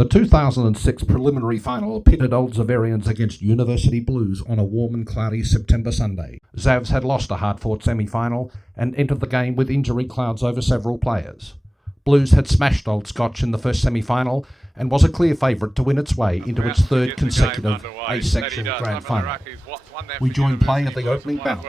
The 2006 preliminary final pitted Old Xaverians against University Blues on a warm and cloudy September Sunday. Xavs had lost a hard-fought semi-final and entered the game with injury clouds over several players. Blues had smashed Old Scotch in the first semi-final and was a clear favourite to win its way into its third consecutive A-section grand final. We join play at the opening bounce.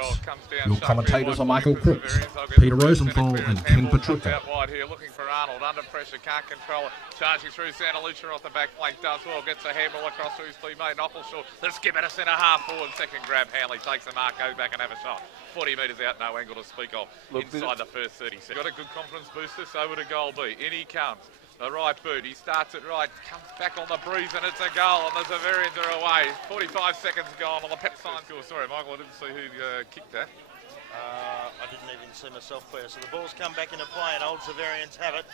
Your commentators are Michael Crooks, Peter Rosenthal and Ken Petrucca. Looking for Arnold, under pressure, can't control it. Charging through, Santa Lucia off the back flank, does well, gets a handball across to his teammate, Knockleshaw. The skipper to centre half forward, second grab, Hanley takes the mark, goes back and have a shot. 40 metres out, no angle to speak of. Inside the first 30 seconds. Got a good confidence booster, so would a goal be. In he comes. The right boot, he starts it right, comes back on the breeze and it's a goal and the Xaverians are away. 45 seconds gone on the pep sign score. Sorry Michael, I didn't see who kicked that. I didn't even see myself clear. So the ball's come back into play and Old Xaverians have it.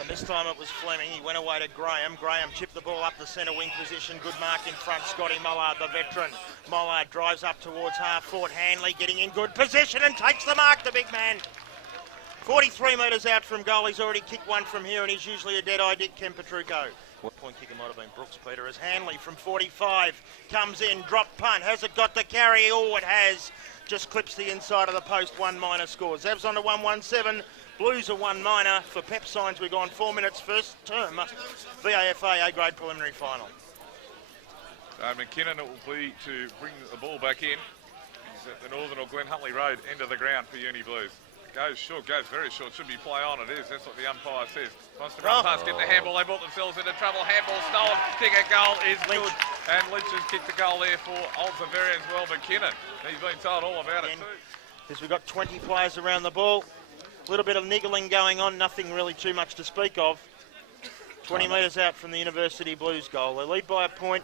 And this time it was Fleming. He went away to Graham. Graham chipped the ball up the centre wing position. Good mark in front. Scotty Mollard, the veteran. Mollard drives up towards half forward. Hanley getting in good position and takes the mark, the big man. 43 metres out from goal. He's already kicked one from here and he's usually a dead-eye Dick, Ken Petrucco. What point kicker might have been Brooks, Peter, as Hanley from 45 comes in, drop punt. Has it got the carry? Oh, it has. Just clips the inside of the post, 1 minor scores. Zavs on to 1-1-7. Blues are 1 minor. For pep signs, we've gone 4 minutes first term. VAFA A-grade preliminary final. McKinnon, it will be to bring the ball back in. He's at the Northern or Glen Huntley Road end of the ground for Uni Blues. Goes short, goes very short, should be play on, it is, that's what the umpire says. Wants to run past, get the handball, they brought themselves into trouble, handball stolen, kick a goal is good. And Lynch has kicked the goal there for Old Xaverians, well McKinnon. He's been told all about it too. As we've got 20 players around the ball, a little bit of niggling going on, nothing really too much to speak of. 20 metres out from the University Blues goal. They lead by a point.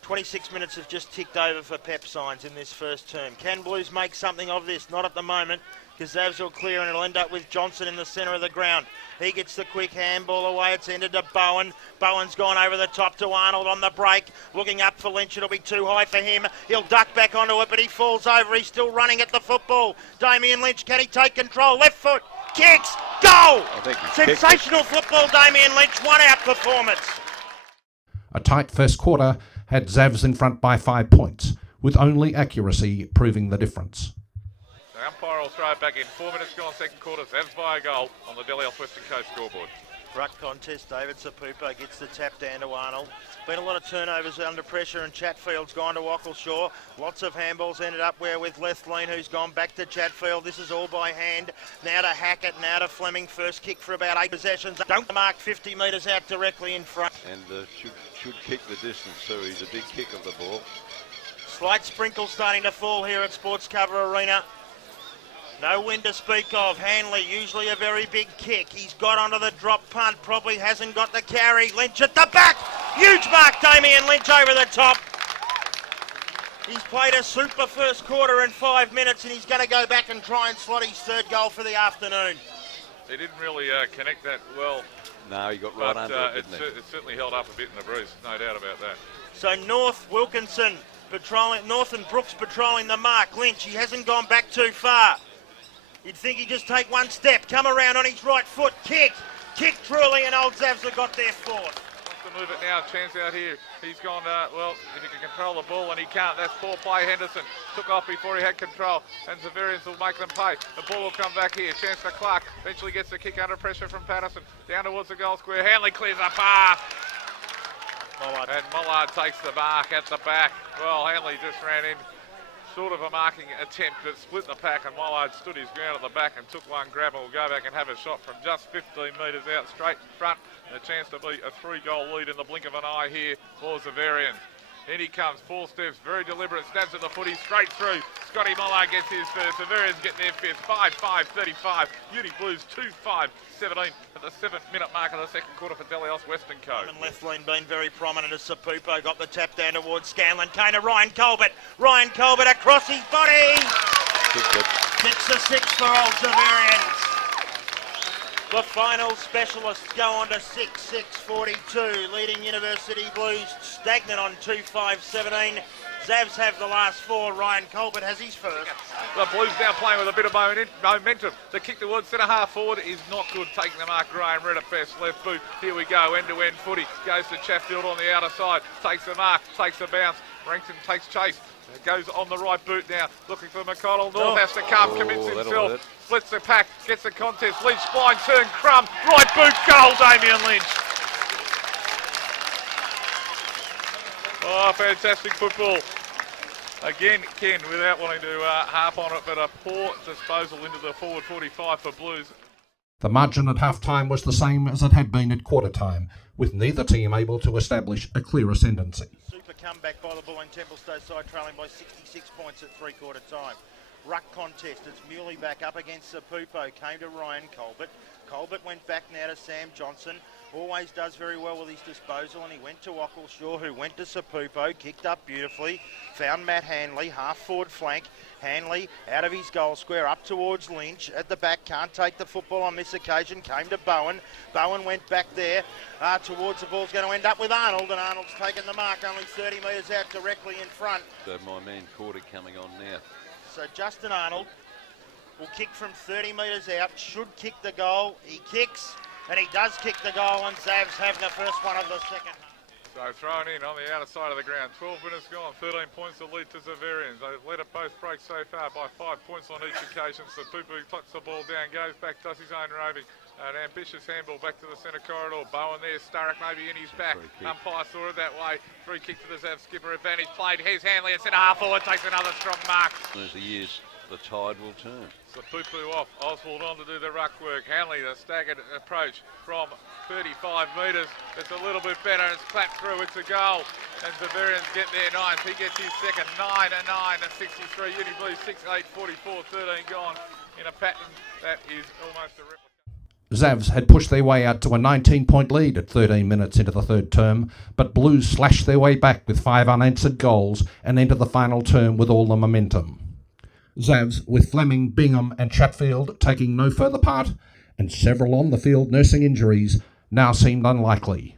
26 minutes have just ticked over for pep signs in this first term. Can Blues make something of this? Not at the moment, because Zavs will clear and it'll end up with Johnson in the centre of the ground. He gets the quick handball away. It's ended to Bowen. Bowen's gone over the top to Arnold on the break. Looking up for Lynch. It'll be too high for him. He'll duck back onto it, but he falls over. He's still running at the football. Damien Lynch, can he take control? Left foot, kicks, goal! Sensational football, Damien Lynch. 1-out performance. A tight first quarter had Zavs in front by 5 points, with only accuracy proving the difference. The umpire will throw it back in. 4 minutes gone, second quarter. Zavs by a goal on the Delios Western Coast scoreboard. Ruck contest, David Sapupo gets the tap down to Arnold. Been a lot of turnovers under pressure and Chatfield's gone to Ockleshaw. Lots of handballs ended up where with Lethlean, who's gone back to Chatfield. This is all by hand. Now to Hackett, now to Fleming. First kick for about 8 possessions. Don't mark 50 metres out directly in front. And should kick the distance too. He's a big kick of the ball. Slight sprinkle starting to fall here at Sports Cover Arena. No wind to speak of. Hanley, usually a very big kick. He's got onto the drop punt, probably hasn't got the carry. Lynch at the back. Huge mark, Damien Lynch over the top. He's played a super first quarter in 5 minutes and he's going to go back and try and slot his third goal for the afternoon. He didn't really connect that well. No, he got right under it, didn't it certainly held up a bit in the breeze, no doubt about that. So North, Wilkinson patrolling, North and Brooks patrolling the mark. Lynch, he hasn't gone back too far. You'd think he'd just take one step, come around on his right foot, kick truly, and Old Zavs have got their fourth. Wants to move it now, chance out here. He's gone, well, if he can control the ball, and he can't. That's poor play, Henderson. Took off before he had control, and Xaverians will make them pay. The ball will come back here. Chance for Clark. Eventually gets the kick under pressure from Patterson. Down towards the goal square. Hanley clears up half. And Mollard takes the mark at the back. Well, Hanley just ran in. Sort of a marking attempt, but split the pack, and Mollard stood his ground at the back and took one grab and will go back and have a shot from just 15 metres out straight in front. And a chance to be a 3-goal lead in the blink of an eye here for Xaverians. In he comes, 4 steps, very deliberate, stabs at the footy, straight through. Scotty Mollard gets his first. Xaverians get their fifth. 5-5-35. Uni Blues 2-5-17 at the 7th-minute mark of the second quarter for Delios Western Coast. And Lethlean been very prominent as Sapupo got the tap down towards Scanlon. Kane to Ryan Colbert. Ryan Colbert across his body. Kicks the 6 for Old Xaverians. The final specialists go on to 6-6-42, leading University Blues stagnant on 2-5-17. Zavs have the last 4. Ryan Colbert has his first. The Blues now playing with a bit of momentum. The kick towards centre half forward is not good. Taking the mark, Graham Red at best. Left boot. Here we go. End-to-end footy. Goes to Chatfield on the outer side. Takes the mark. Takes the bounce. Rankton takes chase. Goes on the right boot now. Looking for McConnell. North has to come. Commits himself. Splits the pack. Gets the contest. Lynch spine turn. Crumb. Right boot. Goal. Damien Lynch. Oh, fantastic football. Again, Ken, without wanting to harp on it, but a poor disposal into the forward 45 for Blues. The margin at half-time was the same as it had been at quarter-time, with neither team able to establish a clear ascendancy. Super comeback by the Bull and Templestowe side, trailing by 66 points at three-quarter time. Ruck contest, it's Muley back up against Sapupo, came to Ryan Colbert. Colbert went back now to Sam Johnson. Always does very well with his disposal, and he went to Ockleshaw, who went to Sapupo, kicked up beautifully, found Matt Hanley, half-forward flank. Hanley out of his goal square, up towards Lynch. At the back, can't take the football on this occasion, came to Bowen. Bowen went back there towards the ball's going to end up with Arnold, and Arnold's taken the mark, only 30 metres out directly in front. So my man Cordy coming on now. So Justin Arnold will kick from 30 metres out, should kick the goal. He kicks, and he does kick the goal, and Zavs have the first one of the second. So thrown in on the outer side of the ground. 12 minutes gone, 13 points to lead to Xaverians. They've led at both breaks so far by 5 points on each occasion. So Pupu tucks the ball down, goes back, does his own roving. An ambitious handball back to the centre corridor. Bowen there, Sturrock maybe in his back. Umpire saw it that way. Free kick to the Zav skipper, advantage played. Here's Hanley at centre half forward, takes another strong mark. As the years, the tide will turn. So Pupu off, Oswald on to do the ruck work. Hanley, the staggered approach from 35 metres. It's a little bit better, it's clapped through, it's a goal. And Xaverians get their ninth. He gets his second, 9-9 at 63. Uni Blues 6-8, 44, 13 gone in a pattern that is almost a replica. Zavs had pushed their way out to a 19-point lead at 13 minutes into the third term, but Blues slashed their way back with 5 unanswered goals and entered the final term with all the momentum. Zavs, with Fleming, Bingham and Chatfield taking no further part, and several on the field nursing injuries, now seemed unlikely.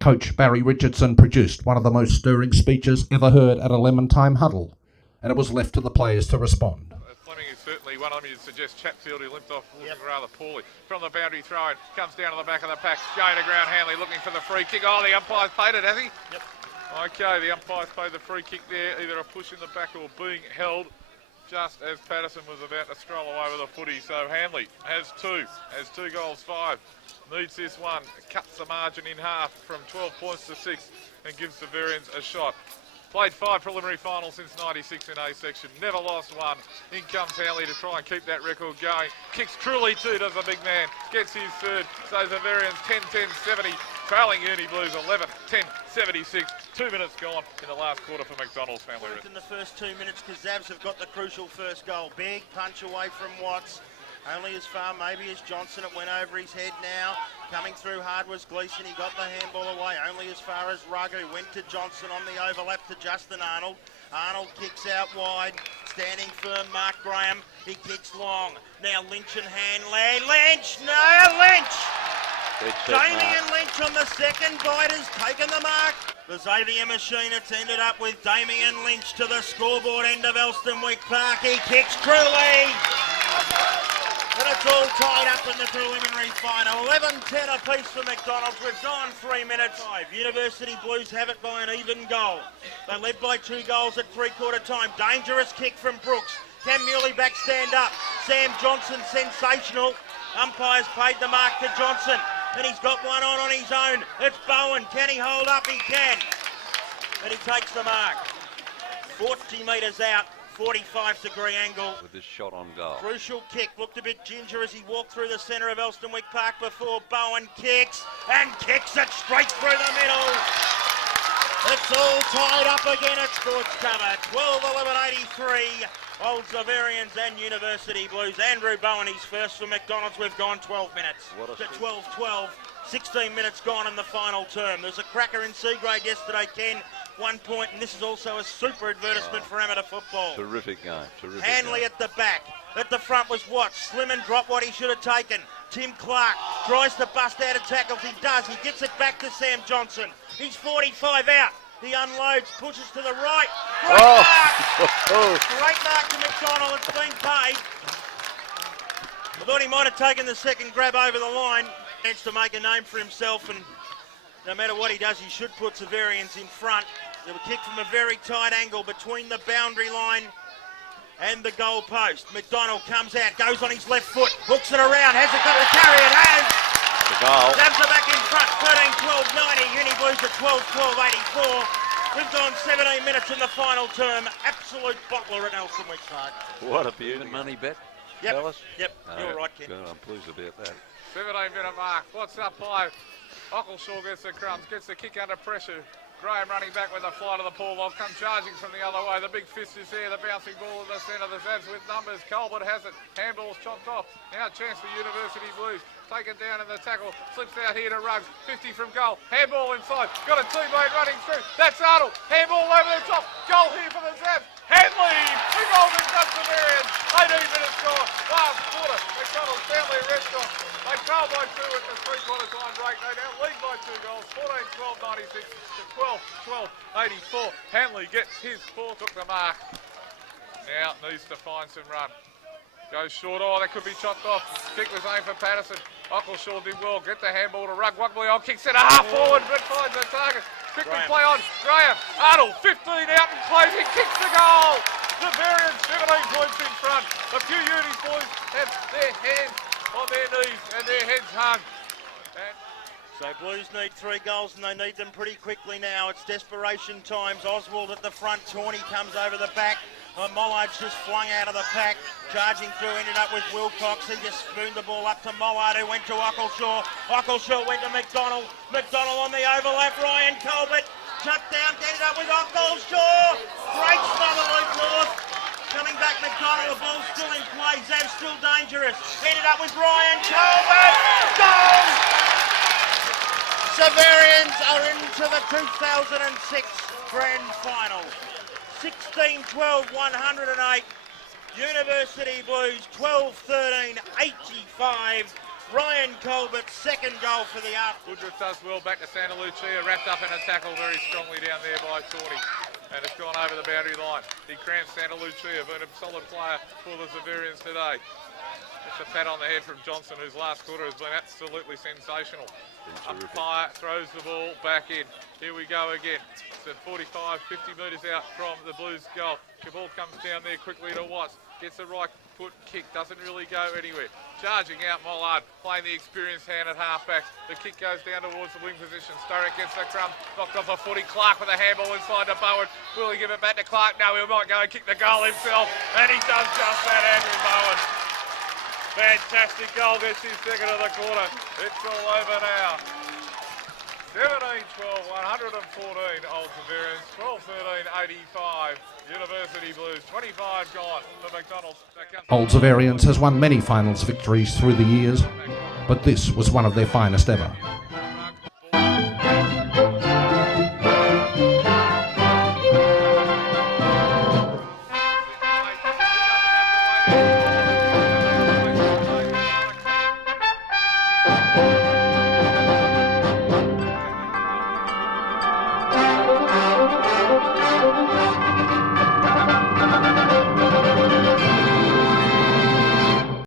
Coach Barry Richardson produced one of the most stirring speeches ever heard at a lemon-time huddle, and it was left to the players to respond. Fleming is certainly one of them. You'd suggest Chatfield, who limped off looking rather poorly. From the boundary throw, comes down to the back of the pack, going to ground. Hanley looking for the free kick. Oh, the umpire's paid it, has he? Yep. Okay, the umpire's paid the free kick there, either a push in the back or being held just as Patterson was about to stroll away with a footy. So Hanley has 2 goals, 5. Needs this one, cuts the margin in half from 12 points to 6 and gives Xaverians a shot. Played 5 preliminary finals since 96 in A section, never lost one. In comes Hanley to try and keep that record going. Kicks truly too, does the big man. Gets his third, so Xaverians 10-10-70. Trailing Uni Blues 11-10-76. 2 minutes gone in the last quarter for McDonald's family. In the first 2 minutes, because Zavs have got the crucial first goal. Big punch away from Watts. Only as far maybe as Johnson. It went over his head now. Coming through hard was Gleeson. He got the handball away. Only as far as Ruggu. Went to Johnson on the overlap to Justin Arnold. Arnold kicks out wide. Standing firm, Mark Graham. He kicks long. Now Lynch and Hanley. Lynch! No, Lynch! Damien Lynch on the second bite has taken the mark. The Xavier machine, it's ended up with Damien Lynch to the scoreboard end of Elstonwick Park. He kicks truly. And it's all tied up in the preliminary final. 11-10 apiece for McDonald's. We've gone 3 minutes. University Blues have it by an even goal. They led by 2 goals at three-quarter time. Dangerous kick from Brooks. Can Muley back stand up? Sam Johnson, sensational. Umpires paid the mark to Johnson. And he's got one on his own. It's Bowen. Can he hold up? He can. And he takes the mark. 40 metres out. 45-degree angle. With this shot on goal. Crucial kick. Looked a bit ginger as he walked through the centre of Elstonwick Park before. Bowen kicks and kicks it straight through the middle. It's all tied up again at sports cover. 12-11-83. Old Xaverians and University Blues. Andrew Bowen, his first for McDonald's. We've gone 12 minutes to 12-12. 16 minutes gone in the final term. There's a cracker in C-grade yesterday, Ken. 1 point, and this is also a super advertisement for amateur football. Terrific game, terrific Hanley game. at the back. At the front was Watts. Slimman dropped what he should have taken. Tim Clark tries to bust out of tackles. He does. He gets it back to Sam Johnson. He's 45 out. He unloads, pushes to the right. Great mark! Great mark to McDonald. It's been paid. I thought he might have taken the second grab over the line. Chance to make a name for himself, and no matter what he does, he should put Xaverians in front. They were kicked from a very tight angle between the boundary line and the goal post. McDonald comes out, goes on his left foot, hooks it around. Has it got the carry? It has! The goal. Zabs are back in front, 13-12-90. Uni Blues at 12-12-84. We've gone 17 minutes in the final term. Absolute bottler at Nelson Wicks Park. What a beauty. Money bet. Yep, Fellas? yep, you're right, Ken. Good, I'm pleased about that. 17-minute mark. What's up by? Ockleshaw gets the crumbs, gets the kick under pressure. Graham running back with a fly to the pool. They'll come charging from the other way. The big fist is there. The bouncing ball in the centre. The Zabs with numbers. Colbert has it. Handball's chopped off. Now a chance for University Blues. Taken down in the tackle. Slips out here to Ruggs. 50 from goal. Handball inside. Got a teammate running through. That's Arnold. Handball over the top. Goal here for the Zabs. Hanley. The Golden Cup Xaverians. 18 minutes gone. Last quarter. McDonald's family restaurant. They trail by 2 at the three-quarter time break. They now lead by 2 goals. 14-12-96 to 12-12-84. Hanley gets his fourth. Took the mark. Now needs to find some run. Goes short. Oh, that could be chopped off. Kick was aimed for Patterson. Ockleshaw did well. Get the handball to Rugg. Wugbly on kicks it a half forward, but finds the target. Quickly play on. Graham. Arnold, 15 out and plays. He kicks the goal. Xaverians 17 points in front. A few Uni boys have their hands on their knees and their heads hung. So Blues need 3 goals and they need them pretty quickly now. It's desperation times. Oswald at the front. Tawney comes over the back. Mollard's just flung out of the pack. Charging through, ended up with Wilcox. He just spooned the ball up to Mollard, who went to Ockleshaw. Ockleshaw went to McDonald. McDonald on the overlap. Ryan Colbert shut down, get it up with Ockleshaw. Great smother, Luke North. Coming back, McDonald. The ball's still in play. Zab's still dangerous. Headed up with Ryan Colbert. Goal! Xaverians are into the 2006 Grand Final. 16-12-108. University Blues 12-13-85. Ryan Colbert's second goal for the Arts. Woodruff does well back to Santa Lucia, wrapped up in a tackle very strongly down there by Tawney. And it's gone over the boundary line. He cramps Santa Lucia, been a solid player for the Xaverians today. Just a pat on the head from Johnson, whose last quarter has been absolutely sensational. Umpire throws the ball back in. Here we go again. It's at 45, 50 metres out from the Blues goal. The ball comes down there quickly to Watts. Gets a right foot kick, doesn't really go anywhere. Charging out Mollard, playing the experienced hand at halfback. The kick goes down towards the wing position. Sturrock gets the crumb, knocked off a footy. Clark with a handball inside to Bowen. Will he give it back to Clark? No, he might go and kick the goal himself. And he does just that, Andrew Bowen. Fantastic goal, gets his second of the quarter. It's all over now. 17-12, 114 Old Xaverians, 12-13, 85. University Blues, 25 gone for McDonald's. Old Xaverians has won many finals victories through the years, but this was one of their finest ever.